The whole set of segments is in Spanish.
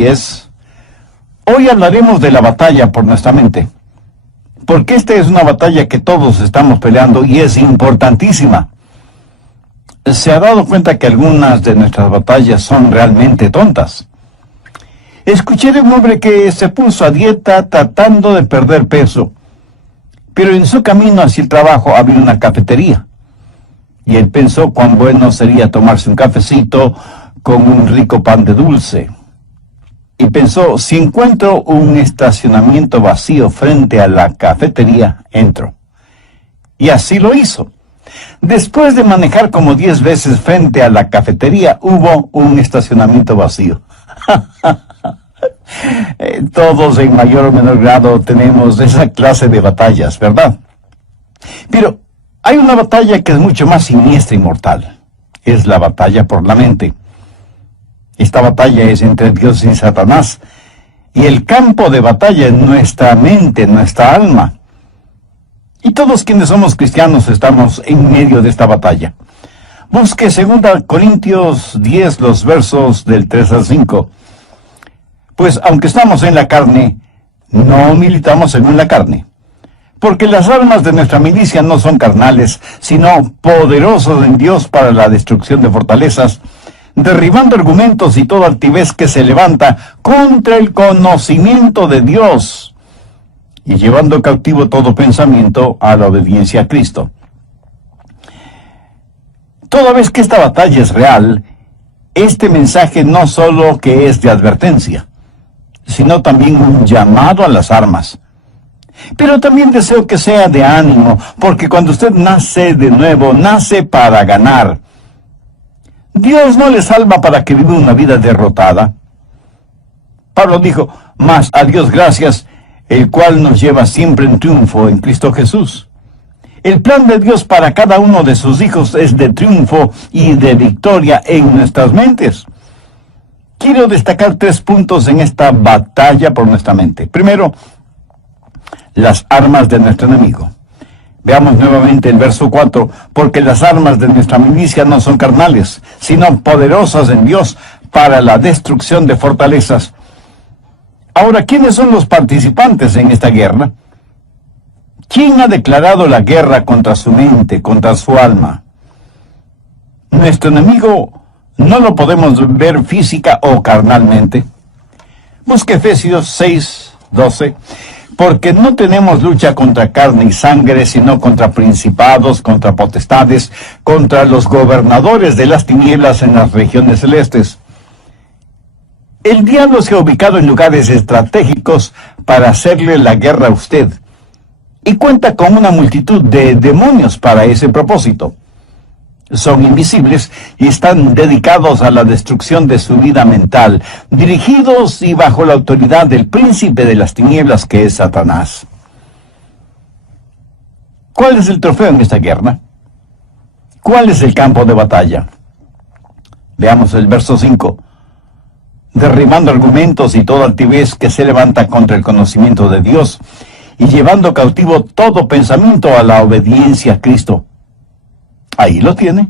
10. Hoy hablaremos de la batalla por nuestra mente, porque esta es una batalla que todos estamos peleando y es importantísima. ¿Se ha dado cuenta que algunas de nuestras batallas son realmente tontas? Escuché de un hombre que se puso a dieta tratando de perder peso, pero en su camino hacia el trabajo había una cafetería, y él pensó cuán bueno sería tomarse un cafecito con un rico pan de dulce. Y pensó, si encuentro un estacionamiento vacío frente a la cafetería, entro. Y así lo hizo. Después de manejar como 10 veces frente a la cafetería, hubo un estacionamiento vacío. Todos en mayor o menor grado tenemos esa clase de batallas, ¿verdad? Pero hay una batalla que es mucho más siniestra y mortal. Es la batalla por la mente. Esta batalla es entre Dios y Satanás, y el campo de batalla es nuestra mente, nuestra alma. Y todos quienes somos cristianos estamos en medio de esta batalla. Busque 2 Corintios 10, los versos del 3 al 5. Pues aunque estamos en la carne, no militamos según la carne. Porque las armas de nuestra milicia no son carnales, sino poderosos en Dios para la destrucción de fortalezas, derribando argumentos y toda altivez que se levanta contra el conocimiento de Dios, y llevando cautivo todo pensamiento a la obediencia a Cristo. Toda vez que esta batalla es real, este mensaje no solo que es de advertencia, sino también un llamado a las armas. Pero también deseo que sea de ánimo, porque cuando usted nace de nuevo, nace para ganar. Dios no le salva para que viva una vida derrotada. Pablo dijo, mas a Dios gracias, el cual nos lleva siempre en triunfo en Cristo Jesús. El plan de Dios para cada uno de sus hijos es de triunfo y de victoria en nuestras mentes. Quiero destacar 3 puntos en esta batalla por nuestra mente. Primero, las armas de nuestro enemigo. Veamos nuevamente el verso 4, porque las armas de nuestra milicia no son carnales, sino poderosas en Dios para la destrucción de fortalezas. Ahora, ¿quiénes son los participantes en esta guerra? ¿Quién ha declarado la guerra contra su mente, contra su alma? Nuestro enemigo no lo podemos ver física o carnalmente. Busque Efesios 6, 12. Porque no tenemos lucha contra carne y sangre, sino contra principados, contra potestades, contra los gobernadores de las tinieblas en las regiones celestes. El diablo se ha ubicado en lugares estratégicos para hacerle la guerra a usted, y cuenta con una multitud de demonios para ese propósito. Son invisibles y están dedicados a la destrucción de su vida mental, dirigidos y bajo la autoridad del príncipe de las tinieblas que es Satanás. ¿Cuál es el trofeo en esta guerra? ¿Cuál es el campo de batalla? Veamos el verso 5. Derribando argumentos y toda altivez que se levanta contra el conocimiento de Dios, y llevando cautivo todo pensamiento a la obediencia a Cristo. Ahí lo tiene.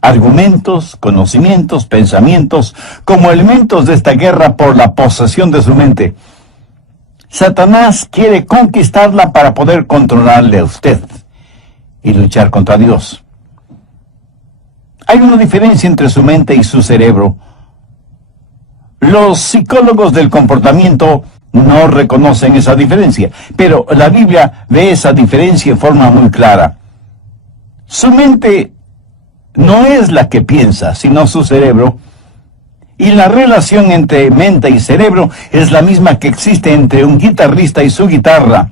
Argumentos, conocimientos, pensamientos, como elementos de esta guerra por la posesión de su mente. Satanás quiere conquistarla para poder controlarle a usted y luchar contra Dios. Hay una diferencia entre su mente y su cerebro. Los psicólogos del comportamiento no reconocen esa diferencia, pero la Biblia ve esa diferencia en forma muy clara. Su mente no es la que piensa, sino su cerebro. Y la relación entre mente y cerebro es la misma que existe entre un guitarrista y su guitarra.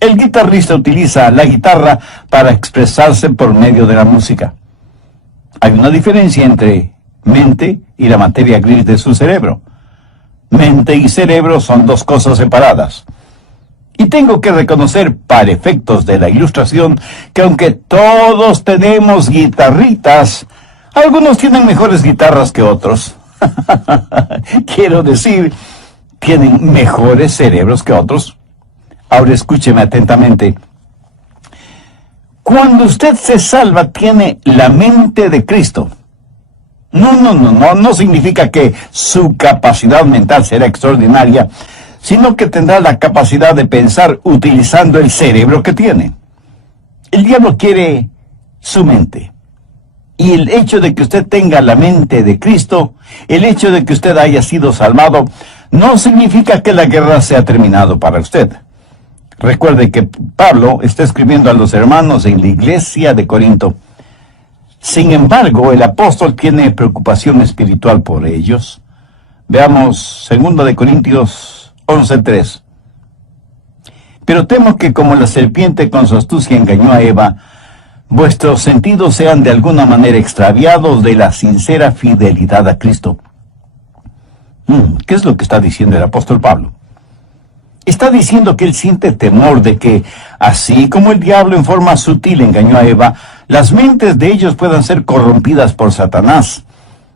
El guitarrista utiliza la guitarra para expresarse por medio de la música. Hay una diferencia entre mente y la materia gris de su cerebro. Mente y cerebro son 2 cosas separadas. Y tengo que reconocer, para efectos de la ilustración, que aunque todos tenemos guitarritas, algunos tienen mejores guitarras que otros. Quiero decir, tienen mejores cerebros que otros. Ahora escúcheme atentamente. Cuando usted se salva, tiene la mente de Cristo. No significa que su capacidad mental será extraordinaria, sino que tendrá la capacidad de pensar utilizando el cerebro que tiene. El diablo quiere su mente. Y el hecho de que usted tenga la mente de Cristo, el hecho de que usted haya sido salvado, no significa que la guerra se ha terminado para usted. Recuerde que Pablo está escribiendo a los hermanos en la iglesia de Corinto. Sin embargo, el apóstol tiene preocupación espiritual por ellos. Veamos 2 Corintios 11:3. Pero temo que como la serpiente con su astucia engañó a Eva, vuestros sentidos sean de alguna manera extraviados de la sincera fidelidad a Cristo. ¿Qué es lo que está diciendo el apóstol Pablo? Está diciendo que él siente temor de que, así como el diablo en forma sutil engañó a Eva, las mentes de ellos puedan ser corrompidas por Satanás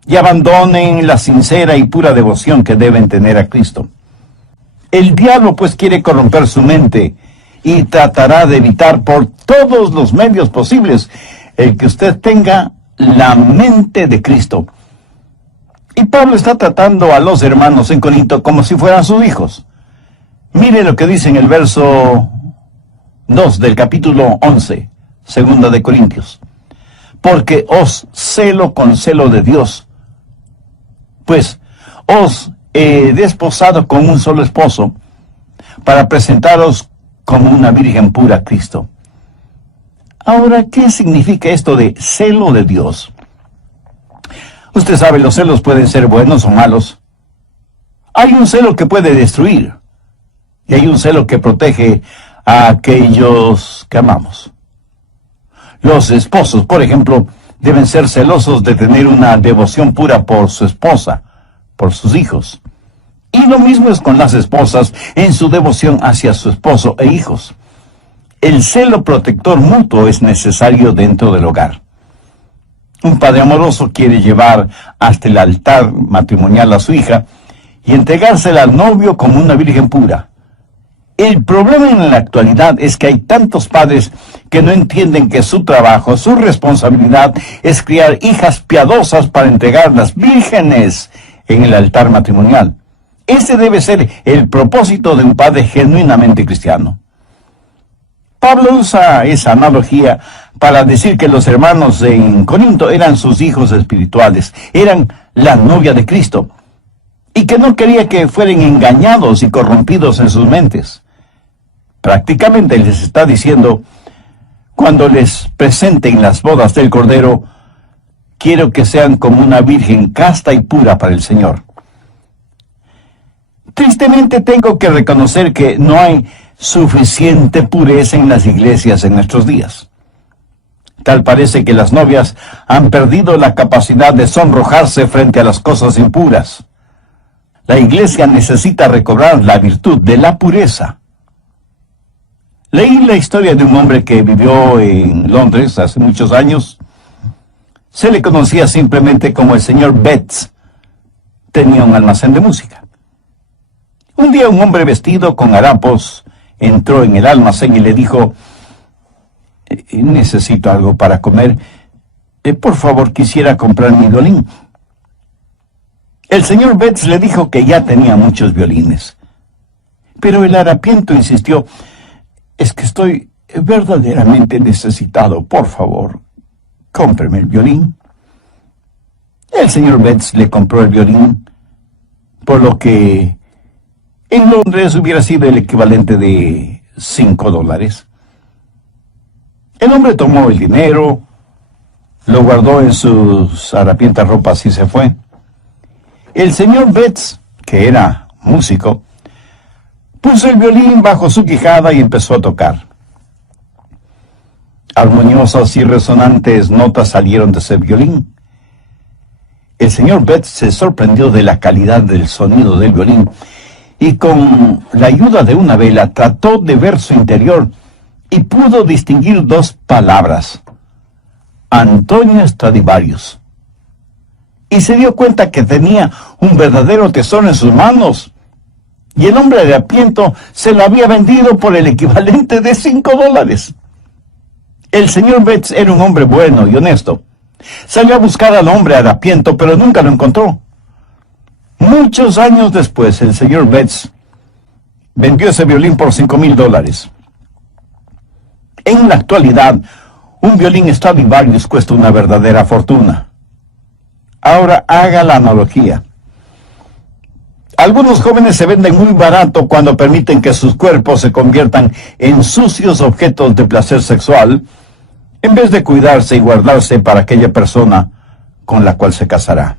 y abandonen la sincera y pura devoción que deben tener a Cristo. El diablo pues quiere corromper su mente y tratará de evitar por todos los medios posibles el que usted tenga la mente de Cristo. Y Pablo está tratando a los hermanos en Corinto como si fueran sus hijos. Mire lo que dice en el verso 2 del capítulo 11, 2 Corintios. Porque os celo con celo de Dios, pues os he desposado con un solo esposo, para presentaros como una virgen pura a Cristo. Ahora, ¿qué significa esto de celo de Dios? Usted sabe, los celos pueden ser buenos o malos. Hay un celo que puede destruir, y hay un celo que protege a aquellos que amamos. Los esposos, por ejemplo, deben ser celosos de tener una devoción pura por su esposa, por sus hijos. Y lo mismo es con las esposas en su devoción hacia su esposo e hijos. El celo protector mutuo es necesario dentro del hogar. Un padre amoroso quiere llevar hasta el altar matrimonial a su hija y entregársela al novio como una virgen pura. El problema en la actualidad es que hay tantos padres que no entienden que su trabajo, su responsabilidad es criar hijas piadosas para entregarlas vírgenes en el altar matrimonial. Ese debe ser el propósito de un padre genuinamente cristiano. Pablo usa esa analogía para decir que los hermanos en Corinto eran sus hijos espirituales, eran la novia de Cristo, y que no quería que fueran engañados y corrompidos en sus mentes. Prácticamente les está diciendo, cuando les presenten las bodas del Cordero, quiero que sean como una virgen casta y pura para el Señor. Tristemente tengo que reconocer que no hay suficiente pureza en las iglesias en nuestros días. Tal parece que las novias han perdido la capacidad de sonrojarse frente a las cosas impuras. La iglesia necesita recobrar la virtud de la pureza. Leí la historia de un hombre que vivió en Londres hace muchos años. Se le conocía simplemente como el señor Betts. Tenía un almacén de música. Un día un hombre vestido con harapos entró en el almacén y le dijo, necesito algo para comer. Por favor, quisiera comprar mi violín. El señor Betts le dijo que ya tenía muchos violines. Pero el harapiento insistió, es que estoy verdaderamente necesitado. Por favor, cómpreme el violín. El señor Betts le compró el violín, por lo que en Londres hubiera sido el equivalente de $5. El hombre tomó el dinero, lo guardó en sus harapientas ropas y se fue. El señor Betts, que era músico, puso el violín bajo su quijada y empezó a tocar. Armoniosas y resonantes notas salieron de ese violín. El señor Betts se sorprendió de la calidad del sonido del violín y con la ayuda de una vela trató de ver su interior y pudo distinguir dos palabras: Antonio Stradivarius. Y se dio cuenta que tenía un verdadero tesoro en sus manos. Y el hombre de harapiento se lo había vendido por el equivalente de $5. El señor Betts era un hombre bueno y honesto. Salió a buscar al hombre harapiento, pero nunca lo encontró. Muchos años después, el señor Betts vendió ese violín por $5,000. En la actualidad, un violín Stradivarius cuesta una verdadera fortuna. Ahora haga la analogía. Algunos jóvenes se venden muy barato cuando permiten que sus cuerpos se conviertan en sucios objetos de placer sexual, en vez de cuidarse y guardarse para aquella persona con la cual se casará.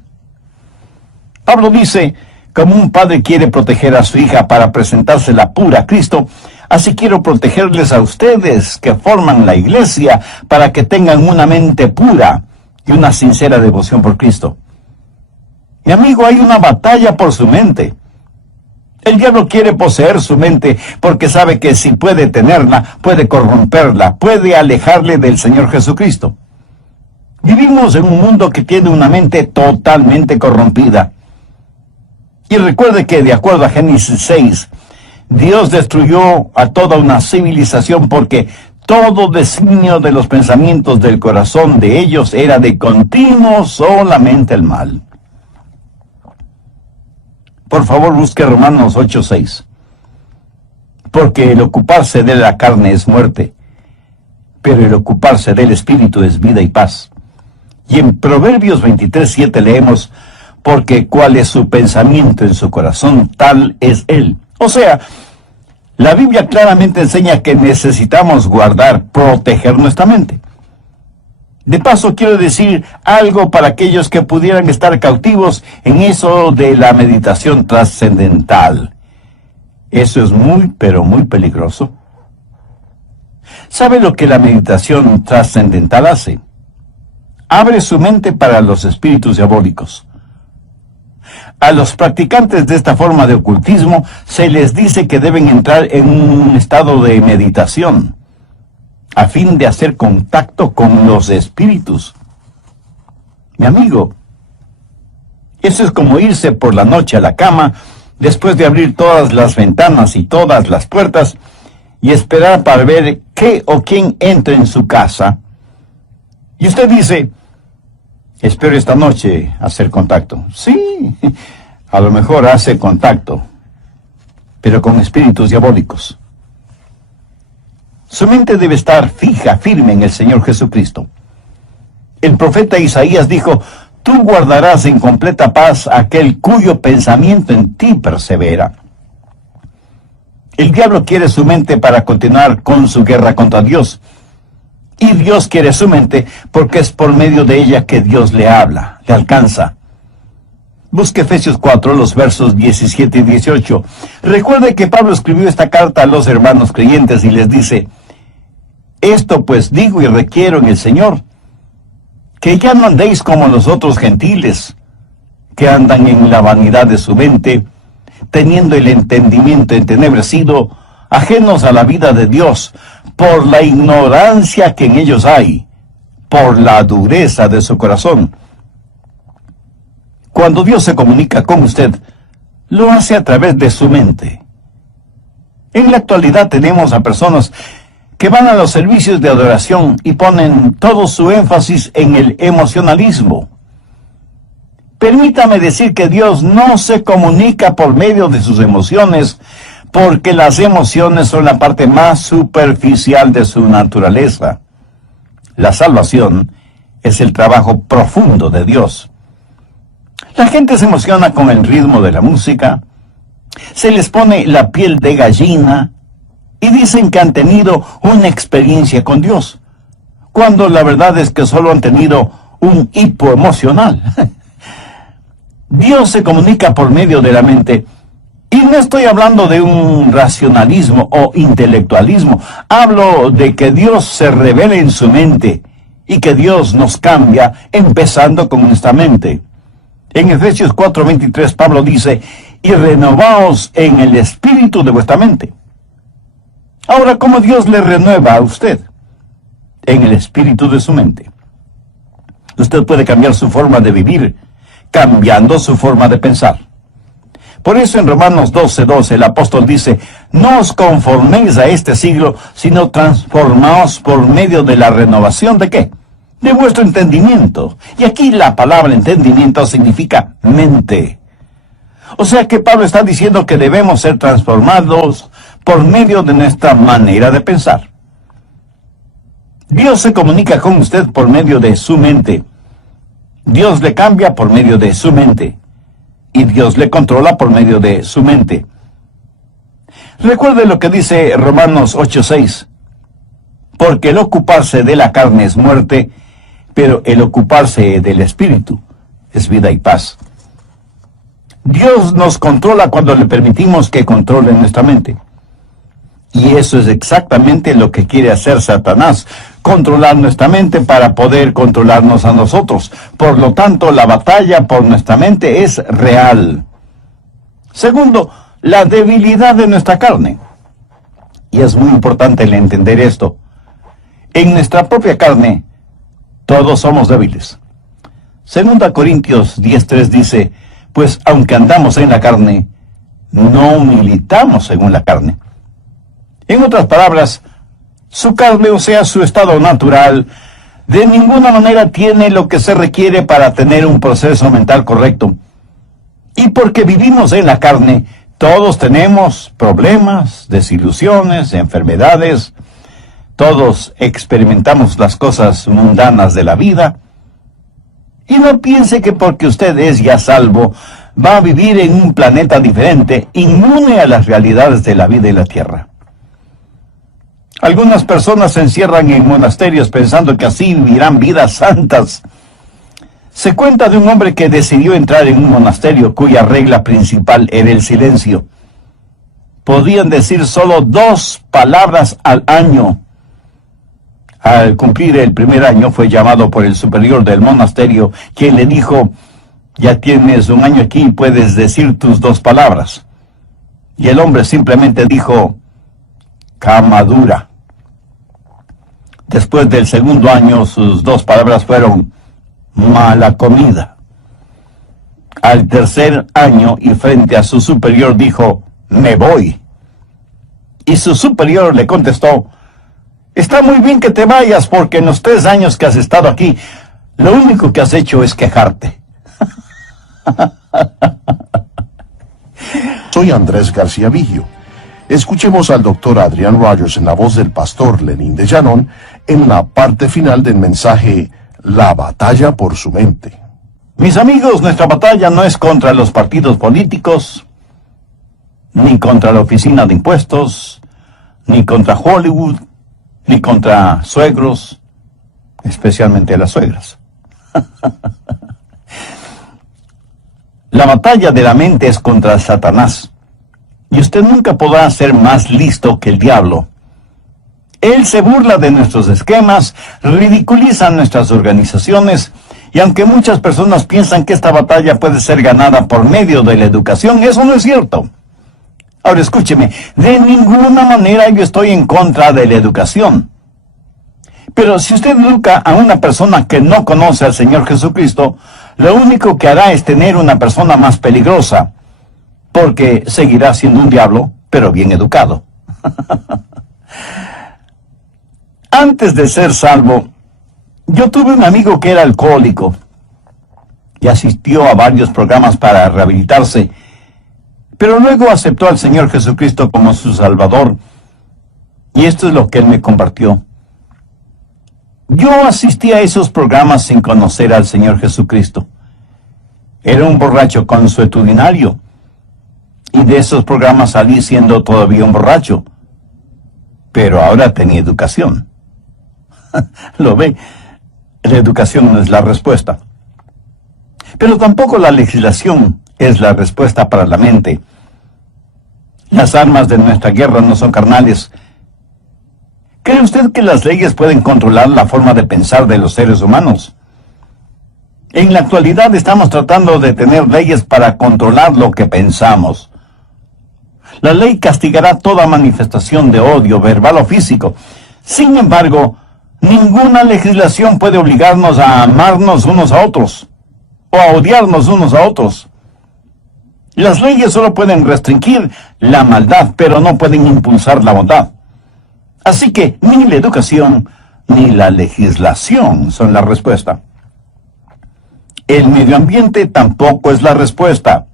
Pablo dice, como un padre quiere proteger a su hija para presentársela pura a Cristo, así quiero protegerles a ustedes que forman la iglesia para que tengan una mente pura y una sincera devoción por Cristo. Mi amigo, hay una batalla por su mente. El diablo quiere poseer su mente porque sabe que si puede tenerla, puede corromperla, puede alejarle del Señor Jesucristo. Vivimos en un mundo que tiene una mente totalmente corrompida. Y recuerde que, de acuerdo a Génesis 6, Dios destruyó a toda una civilización porque todo designio de los pensamientos del corazón de ellos era de continuo solamente el mal. Por favor, busque Romanos 8:6. Porque el ocuparse de la carne es muerte, pero el ocuparse del Espíritu es vida y paz. Y en Proverbios 23:7 leemos, porque cuál es su pensamiento en su corazón, tal es él. O sea, la Biblia claramente enseña que necesitamos guardar, proteger nuestra mente. De paso, quiero decir algo para aquellos que pudieran estar cautivos en eso de la meditación trascendental. Eso es muy, pero muy peligroso. ¿Sabe lo que la meditación trascendental hace? Abre su mente para los espíritus diabólicos. A los practicantes de esta forma de ocultismo se les dice que deben entrar en un estado de meditación a fin de hacer contacto con los espíritus. Mi amigo, eso es como irse por la noche a la cama después de abrir todas las ventanas y todas las puertas y esperar para ver qué o quién entra en su casa. Y usted dice, espero esta noche hacer contacto. Sí, a lo mejor hace contacto, pero con espíritus diabólicos. Su mente debe estar fija, firme en el Señor Jesucristo. El profeta Isaías dijo, tú guardarás en completa paz aquel cuyo pensamiento en ti persevera. El diablo quiere su mente para continuar con su guerra contra Dios. Y Dios quiere su mente porque es por medio de ella que Dios le habla, le alcanza. Busque Efesios 4, los versos 17 y 18. Recuerde que Pablo escribió esta carta a los hermanos creyentes y les dice, esto pues digo y requiero en el Señor, que ya no andéis como los otros gentiles, que andan en la vanidad de su mente, teniendo el entendimiento entenebrecido, ajenos a la vida de Dios, por la ignorancia que en ellos hay, por la dureza de su corazón. Cuando Dios se comunica con usted, lo hace a través de su mente. En la actualidad tenemos a personas que van a los servicios de adoración y ponen todo su énfasis en el emocionalismo. Permítame decir que Dios no se comunica por medio de sus emociones, porque las emociones son la parte más superficial de su naturaleza. La salvación es el trabajo profundo de Dios. La gente se emociona con el ritmo de la música, se les pone la piel de gallina y dicen que han tenido una experiencia con Dios, cuando la verdad es que solo han tenido un hipo emocional. Dios se comunica por medio de la mente, y no estoy hablando de un racionalismo o intelectualismo, hablo de que Dios se revela en su mente, y que Dios nos cambia, empezando con nuestra mente. En Efesios 4:23 Pablo dice, y renovaos en el espíritu de vuestra mente. Ahora, ¿cómo Dios le renueva a usted? En el espíritu de su mente. Usted puede cambiar su forma de vivir, cambiando su forma de pensar. Por eso en Romanos 12:12 el apóstol dice, no os conforméis a este siglo, sino transformaos por medio de la renovación ¿de qué? de vuestro entendimiento. Y aquí la palabra entendimiento significa mente. O sea que Pablo está diciendo que debemos ser transformados por medio de nuestra manera de pensar. Dios se comunica con usted por medio de su mente. Dios le cambia por medio de su mente. Y Dios le controla por medio de su mente. Recuerde lo que dice Romanos 8:6. Porque el ocuparse de la carne es muerte, pero el ocuparse del Espíritu es vida y paz. Dios nos controla cuando le permitimos que controle nuestra mente. Y eso es exactamente lo que quiere hacer Satanás, controlar nuestra mente para poder controlarnos a nosotros. Por lo tanto, la batalla por nuestra mente es real. Segundo, la debilidad de nuestra carne. Y es muy importante el entender esto. En nuestra propia carne, todos somos débiles. 2 Corintios 10:3 dice, pues aunque andamos en la carne, no militamos según la carne. En otras palabras, su carne, o sea, su estado natural, de ninguna manera tiene lo que se requiere para tener un proceso mental correcto. Y porque vivimos en la carne, todos tenemos problemas, desilusiones, enfermedades. Todos experimentamos las cosas mundanas de la vida. Y no piense que porque usted es ya salvo, va a vivir en un planeta diferente, inmune a las realidades de la vida y la tierra. Algunas personas se encierran en monasterios pensando que así vivirán vidas santas. Se cuenta de un hombre que decidió entrar en un monasterio cuya regla principal era el silencio. Podían decir solo 2 palabras al año. Al cumplir el primer año fue llamado por el superior del monasterio, quien le dijo, ya tienes 1 año aquí y puedes decir tus 2 palabras. Y el hombre simplemente dijo, cama dura. Después del segundo año, sus 2 palabras fueron, mala comida. Al tercer año, y frente a su superior, dijo, me voy. Y su superior le contestó, está muy bien que te vayas, porque en los 3 años que has estado aquí, lo único que has hecho es quejarte. Soy Andrés García Vigio. Escuchemos al doctor Adrian Rogers en la voz del pastor Lenín de Llanón en la parte final del mensaje La batalla por su mente. Mis amigos, nuestra batalla no es contra los partidos políticos, ni contra la oficina de impuestos, ni contra Hollywood, ni contra suegros, especialmente las suegras. La batalla de la mente es contra Satanás. Y usted nunca podrá ser más listo que el diablo. Él se burla de nuestros esquemas, ridiculiza nuestras organizaciones, y aunque muchas personas piensan que esta batalla puede ser ganada por medio de la educación, eso no es cierto. Ahora escúcheme, de ninguna manera yo estoy en contra de la educación. Pero si usted educa a una persona que no conoce al Señor Jesucristo, lo único que hará es tener una persona más peligrosa, porque seguirá siendo un diablo, pero bien educado. Antes de ser salvo, yo tuve un amigo que era alcohólico y asistió a varios programas para rehabilitarse, pero luego aceptó al Señor Jesucristo como su Salvador, y esto es lo que él me compartió. Yo asistí a esos programas sin conocer al Señor Jesucristo. Era un borracho consuetudinario, y de esos programas salí siendo todavía un borracho, pero ahora tenía educación. ¿Lo ve? La educación no es la respuesta. Pero tampoco la legislación es la respuesta para la mente. Las armas de nuestra guerra no son carnales. ¿Cree usted que las leyes pueden controlar la forma de pensar de los seres humanos? En la actualidad estamos tratando de tener leyes para controlar lo que pensamos. La ley castigará toda manifestación de odio, verbal o físico. Sin embargo, ninguna legislación puede obligarnos a amarnos unos a otros, o a odiarnos unos a otros. Las leyes solo pueden restringir la maldad, pero no pueden impulsar la bondad. Así que ni la educación, ni la legislación son la respuesta. El medio ambiente tampoco es la respuesta.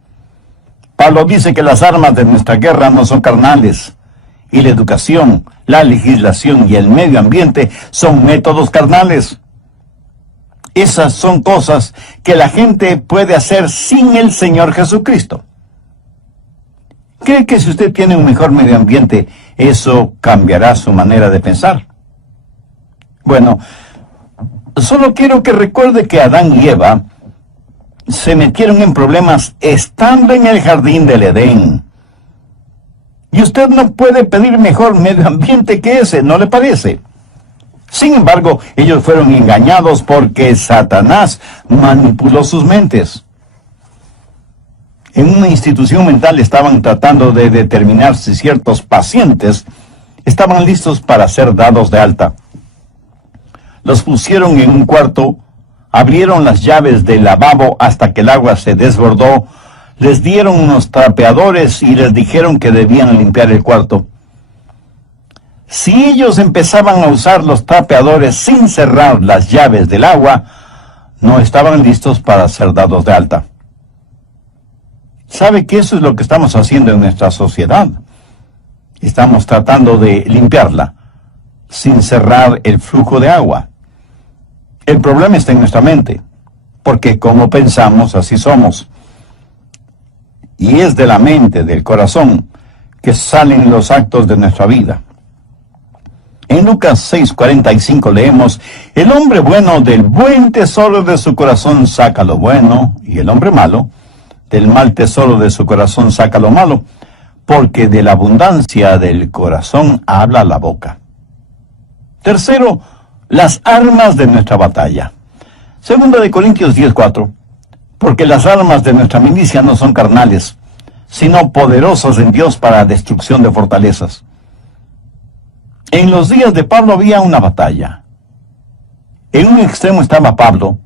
Pablo dice que las armas de nuestra guerra no son carnales, y la educación, la legislación y el medio ambiente son métodos carnales. Esas son cosas que la gente puede hacer sin el Señor Jesucristo. ¿Cree que si usted tiene un mejor medio ambiente, eso cambiará su manera de pensar? Bueno, solo quiero que recuerde que Adán y Eva se metieron en problemas estando en el jardín del Edén. Y usted no puede pedir mejor medio ambiente que ese, ¿no le parece? Sin embargo, ellos fueron engañados porque Satanás manipuló sus mentes. En una institución mental estaban tratando de determinar si ciertos pacientes estaban listos para ser dados de alta. Los pusieron en un cuarto, abrieron las llaves del lavabo hasta que el agua se desbordó, les dieron unos trapeadores y les dijeron que debían limpiar el cuarto. Si ellos empezaban a usar los trapeadores sin cerrar las llaves del agua, no estaban listos para ser dados de alta. ¿Sabe que eso es lo que estamos haciendo en nuestra sociedad? Estamos tratando de limpiarla sin cerrar el flujo de agua. El problema está en nuestra mente, porque como pensamos, así somos. Y es de la mente, del corazón, que salen los actos de nuestra vida. En Lucas 6:45 leemos: el hombre bueno del buen tesoro de su corazón saca lo bueno, y el hombre malo del mal tesoro de su corazón saca lo malo, porque de la abundancia del corazón habla la boca. Tercero, las armas de nuestra batalla. Segunda de Corintios 10:4, porque las armas de nuestra milicia no son carnales, sino poderosas en Dios para destrucción de fortalezas. En los días de Pablo había una batalla. En un extremo estaba Pablo,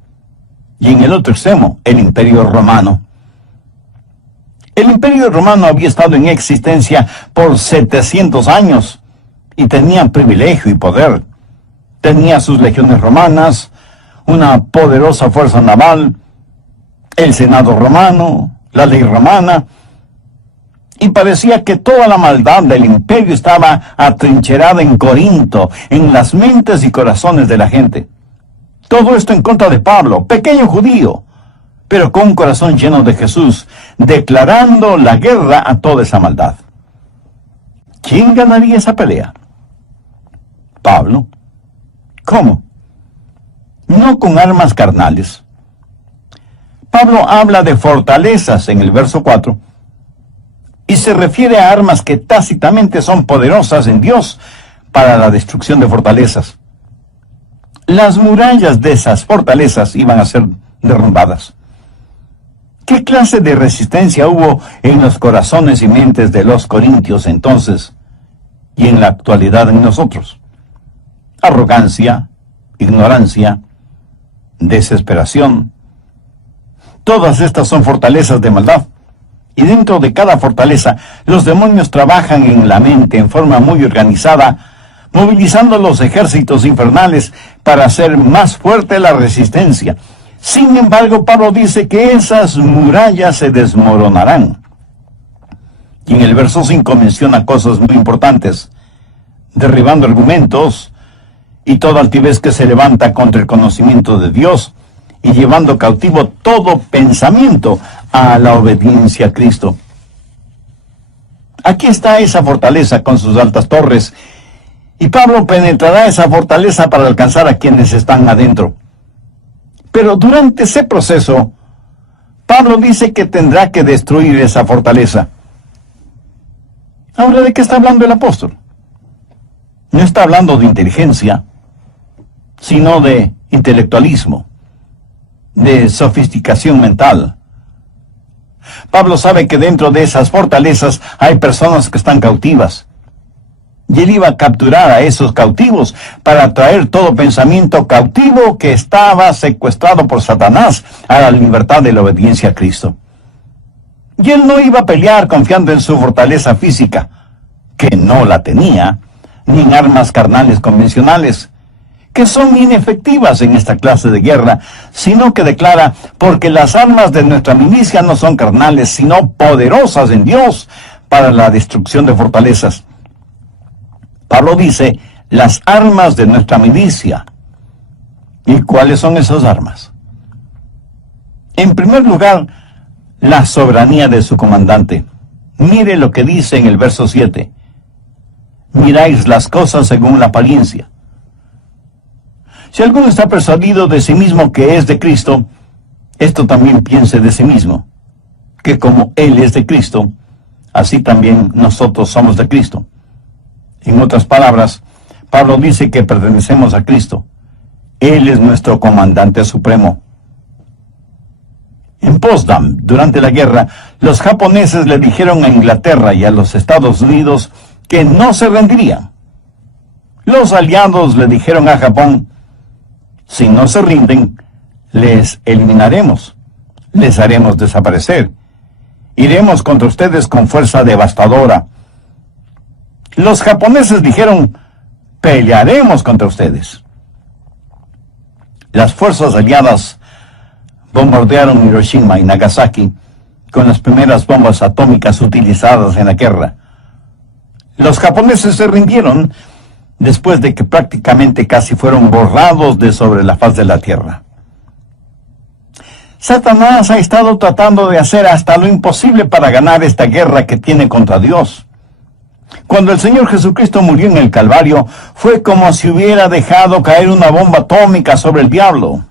y en el otro extremo el Imperio Romano. El Imperio Romano había estado en existencia por 700 años, y tenía privilegio y poder. Tenía sus legiones romanas, una poderosa fuerza naval, el Senado romano, la ley romana, y parecía que toda la maldad del imperio estaba atrincherada en Corinto, en las mentes y corazones de la gente. Todo esto en contra de Pablo, pequeño judío, pero con un corazón lleno de Jesús, declarando la guerra a toda esa maldad. ¿Quién ganaría esa pelea? Pablo. ¿Cómo? No con armas carnales. Pablo habla de fortalezas en el verso 4, y se refiere a armas que tácitamente son poderosas en Dios para la destrucción de fortalezas. Las murallas de esas fortalezas iban a ser derrumbadas. ¿Qué clase de resistencia hubo en los corazones y mentes de los corintios entonces y en la actualidad en nosotros? Arrogancia, ignorancia, desesperación. Todas estas son fortalezas de maldad. Y dentro de cada fortaleza, los demonios trabajan en la mente en forma muy organizada, movilizando los ejércitos infernales para hacer más fuerte la resistencia. Sin embargo, Pablo dice que esas murallas se desmoronarán. Y en el verso 5 menciona cosas muy importantes: derribando argumentos y toda altivez que se levanta contra el conocimiento de Dios, y llevando cautivo todo pensamiento a la obediencia a Cristo. Aquí está esa fortaleza con sus altas torres, y Pablo penetrará esa fortaleza para alcanzar a quienes están adentro. Pero durante ese proceso, Pablo dice que tendrá que destruir esa fortaleza. Ahora, ¿de qué está hablando el apóstol? No está hablando de inteligencia, sino de intelectualismo, de sofisticación mental. Pablo sabe que dentro de esas fortalezas hay personas que están cautivas. Y él iba a capturar a esos cautivos para traer todo pensamiento cautivo que estaba secuestrado por Satanás a la libertad de la obediencia a Cristo. Y él no iba a pelear confiando en su fortaleza física, que no la tenía, ni en armas carnales convencionales, que son inefectivas en esta clase de guerra, sino que declara, porque las armas de nuestra milicia no son carnales, sino poderosas en Dios para la destrucción de fortalezas. Pablo dice, las armas de nuestra milicia. ¿Y cuáles son esas armas? En primer lugar, la soberanía de su comandante. Mire lo que dice en el verso 7. Miráis las cosas según la apariencia. Si alguno está persuadido de sí mismo que es de Cristo, esto también piense de sí mismo, que como Él es de Cristo, así también nosotros somos de Cristo. En otras palabras, Pablo dice que pertenecemos a Cristo. Él es nuestro comandante supremo. En Potsdam, durante la guerra, los japoneses le dijeron a Inglaterra y a los Estados Unidos que no se rendirían. Los aliados le dijeron a Japón, si no se rinden, les eliminaremos, les haremos desaparecer, iremos contra ustedes con fuerza devastadora. Los japoneses dijeron, pelearemos contra ustedes. Las fuerzas aliadas bombardearon Hiroshima y Nagasaki con las primeras bombas atómicas utilizadas en la guerra. Los japoneses se rindieron después de que prácticamente casi fueron borrados de sobre la faz de la tierra. Satanás ha estado tratando de hacer hasta lo imposible para ganar esta guerra que tiene contra Dios. Cuando el Señor Jesucristo murió en el Calvario, fue como si hubiera dejado caer una bomba atómica sobre el diablo.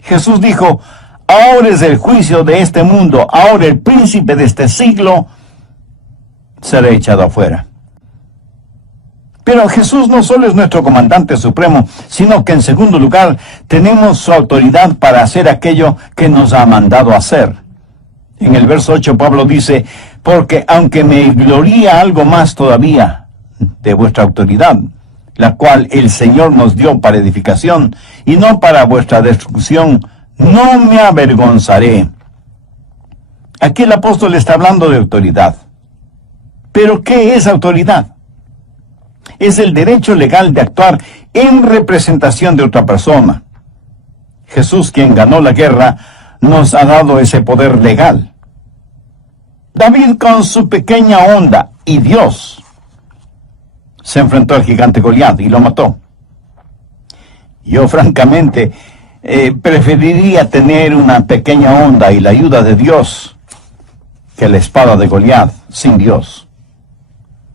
Jesús dijo, ahora es el juicio de este mundo, ahora el príncipe de este siglo será echado afuera. Pero Jesús no solo es nuestro comandante supremo, sino que en segundo lugar tenemos su autoridad para hacer aquello que nos ha mandado hacer. En el verso 8 Pablo dice, porque aunque me gloría algo más todavía de vuestra autoridad, la cual el Señor nos dio para edificación y no para vuestra destrucción, no me avergonzaré. Aquí el apóstol está hablando de autoridad. ¿Pero qué es autoridad? Es el derecho legal de actuar en representación de otra persona. Jesús, quien ganó la guerra, nos ha dado ese poder legal. David con su pequeña onda y Dios se enfrentó al gigante Goliat y lo mató. Yo francamente preferiría tener una pequeña onda y la ayuda de Dios que la espada de Goliat sin Dios.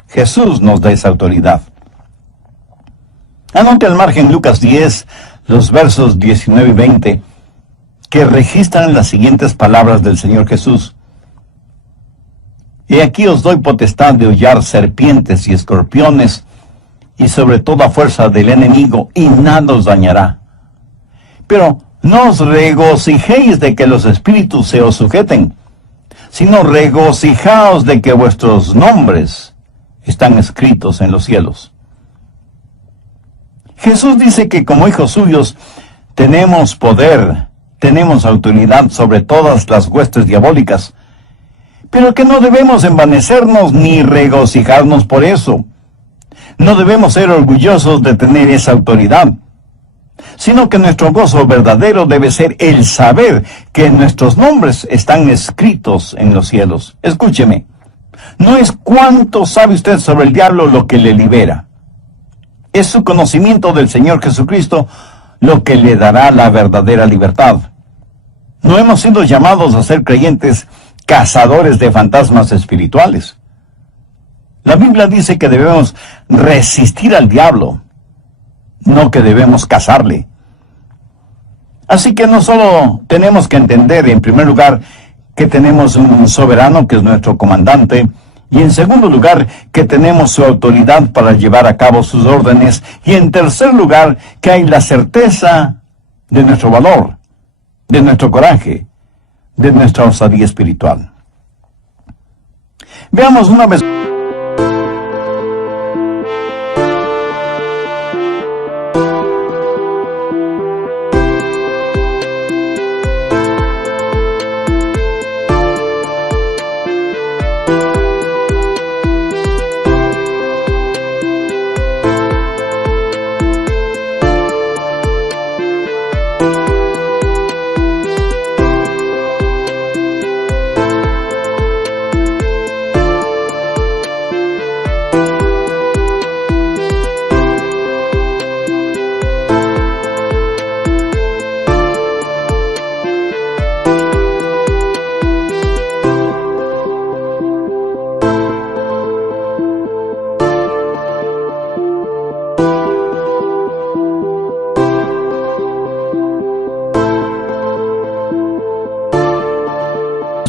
Jesús nos da esa autoridad. Anote al margen Lucas 10, los versos 19 y 20, que registran las siguientes palabras del Señor Jesús. He aquí os doy potestad de hollar serpientes y escorpiones, y sobre toda fuerza del enemigo, y nada os dañará. Pero no os regocijéis de que los espíritus se os sujeten, sino regocijaos de que vuestros nombres están escritos en los cielos. Jesús dice que como hijos suyos tenemos poder, tenemos autoridad sobre todas las huestes diabólicas, pero que no debemos envanecernos ni regocijarnos por eso. No debemos ser orgullosos de tener esa autoridad, sino que nuestro gozo verdadero debe ser el saber que nuestros nombres están escritos en los cielos. Escúcheme, no es cuánto sabe usted sobre el diablo lo que le libera. Es su conocimiento del Señor Jesucristo lo que le dará la verdadera libertad. No hemos sido llamados a ser creyentes cazadores de fantasmas espirituales. La Biblia dice que debemos resistir al diablo, no que debemos cazarle. Así que no solo tenemos que entender, en primer lugar, que tenemos un soberano que es nuestro comandante, y en segundo lugar, que tenemos su autoridad para llevar a cabo sus órdenes, y en tercer lugar, que hay la certeza de nuestro valor, de nuestro coraje, de nuestra osadía espiritual. Veamos una vez.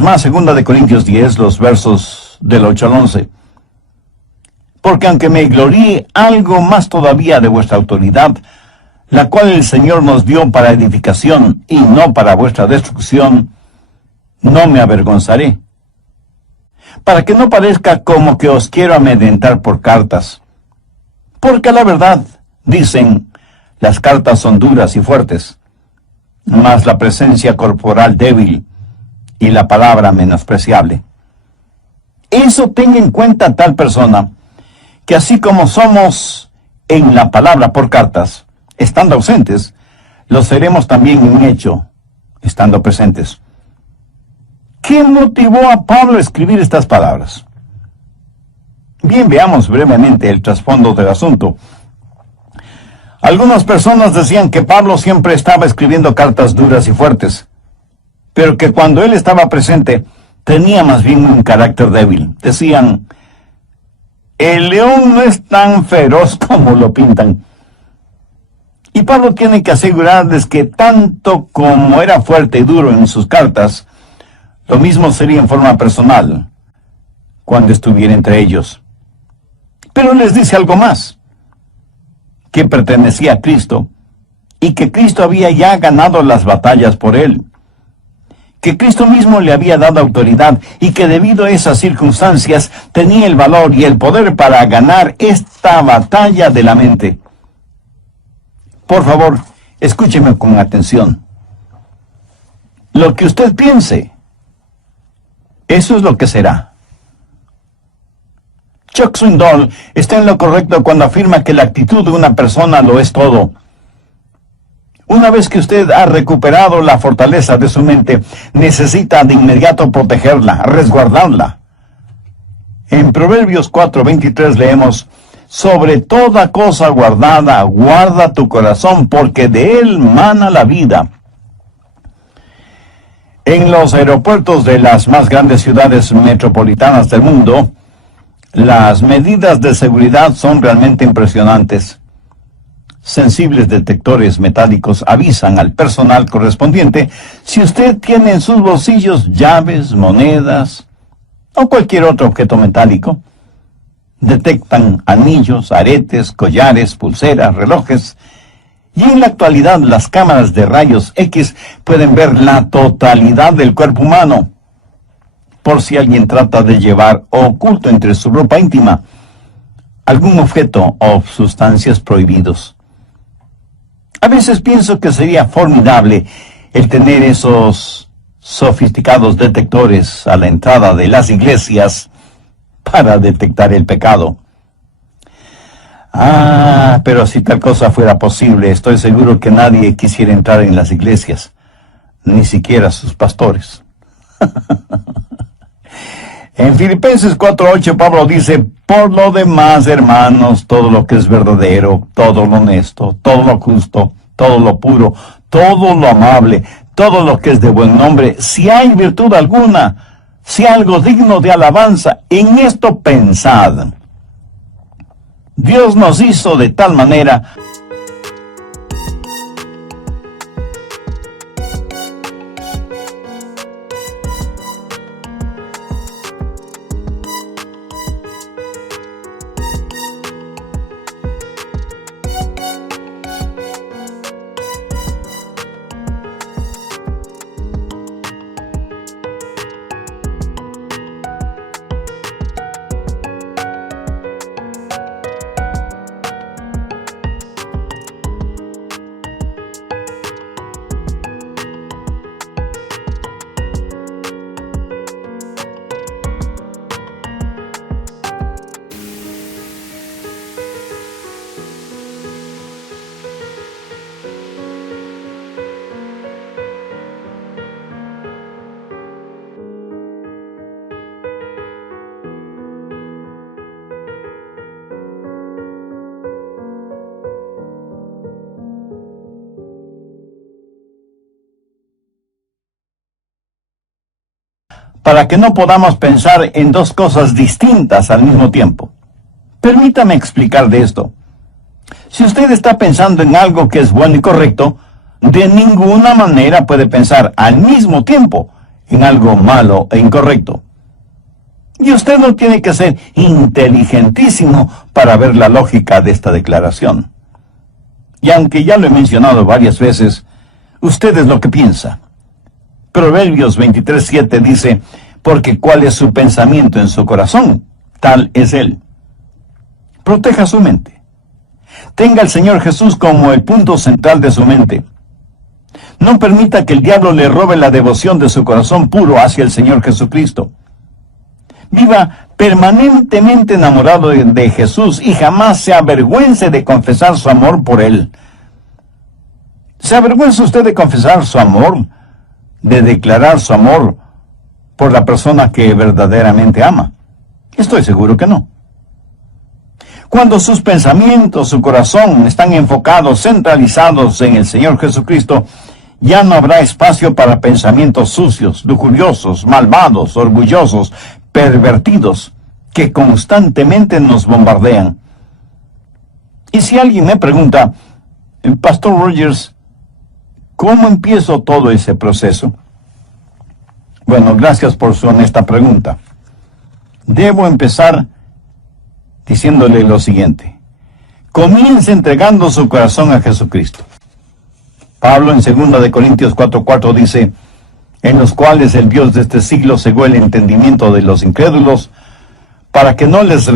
más 2 Corintios 10, los versos del 8 al 11. Porque aunque me gloríe algo más todavía de vuestra autoridad, la cual el Señor nos dio para edificación y no para vuestra destrucción, no me avergonzaré, para que no parezca como que os quiero amedrentar por cartas. Porque a la verdad, dicen, las cartas son duras y fuertes, mas la presencia corporal débil y la palabra menospreciable. Eso tenga en cuenta tal persona, que así como somos en la palabra por cartas, estando ausentes, lo seremos también en hecho, estando presentes. ¿Qué motivó a Pablo a escribir estas palabras? Bien, veamos brevemente el trasfondo del asunto. Algunas personas decían que Pablo siempre estaba escribiendo cartas duras y fuertes, pero que cuando él estaba presente tenía más bien un carácter débil. Decían, el león no es tan feroz como lo pintan. Y Pablo tiene que asegurarles que tanto como era fuerte y duro en sus cartas, lo mismo sería en forma personal, cuando estuviera entre ellos. Pero les dice algo más, que pertenecía a Cristo, y que Cristo había ya ganado las batallas por él, que Cristo mismo le había dado autoridad, y que debido a esas circunstancias tenía el valor y el poder para ganar esta batalla de la mente. Por favor, escúcheme con atención. Lo que usted piense, eso es lo que será. Chuck Swindoll está en lo correcto cuando afirma que la actitud de una persona lo es todo. Una vez que usted ha recuperado la fortaleza de su mente, necesita de inmediato protegerla, resguardarla. En Proverbios 4:23 leemos, sobre toda cosa guardada, guarda tu corazón, porque de él mana la vida. En los aeropuertos de las más grandes ciudades metropolitanas del mundo, las medidas de seguridad son realmente impresionantes. Sensibles detectores metálicos avisan al personal correspondiente si usted tiene en sus bolsillos llaves, monedas o cualquier otro objeto metálico. Detectan anillos, aretes, collares, pulseras, relojes. Y en la actualidad las cámaras de rayos X pueden ver la totalidad del cuerpo humano, por si alguien trata de llevar oculto entre su ropa íntima algún objeto o sustancias prohibidos. A veces pienso que sería formidable el tener esos sofisticados detectores a la entrada de las iglesias para detectar el pecado. Pero si tal cosa fuera posible, estoy seguro que nadie quisiera entrar en las iglesias, ni siquiera sus pastores. En Filipenses 4:8 Pablo dice, por lo demás, hermanos, todo lo que es verdadero, todo lo honesto, todo lo justo, todo lo puro, todo lo amable, todo lo que es de buen nombre, si hay virtud alguna, si algo digno de alabanza, en esto pensad. Dios nos hizo de tal manera para que no podamos pensar en dos cosas distintas al mismo tiempo. Permítame explicar de esto. Si usted está pensando en algo que es bueno y correcto, de ninguna manera puede pensar al mismo tiempo en algo malo e incorrecto. Y usted no tiene que ser inteligentísimo para ver la lógica de esta declaración. Y aunque ya lo he mencionado varias veces, usted es lo que piensa. Proverbios 23:7 dice, porque cuál es su pensamiento en su corazón, tal es él. Proteja su mente. Tenga al Señor Jesús como el punto central de su mente. No permita que el diablo le robe la devoción de su corazón puro hacia el Señor Jesucristo. Viva permanentemente enamorado de Jesús y jamás se avergüence de confesar su amor por Él. ¿Se avergüenza usted de confesar su amor, de declarar su amor por la persona que verdaderamente ama? Estoy seguro que no. Cuando sus pensamientos, su corazón están enfocados, centralizados en el Señor Jesucristo, ya no habrá espacio para pensamientos sucios, lujuriosos, malvados, orgullosos, pervertidos, que constantemente nos bombardean. Y si alguien me pregunta, Pastor Rogers, ¿cómo empiezo todo ese proceso? Bueno, gracias por su honesta pregunta. Debo empezar diciéndole lo siguiente. Comience entregando su corazón a Jesucristo. Pablo en 2 de Corintios 4:4 dice, en los cuales el Dios de este siglo cegó el entendimiento de los incrédulos, para que no les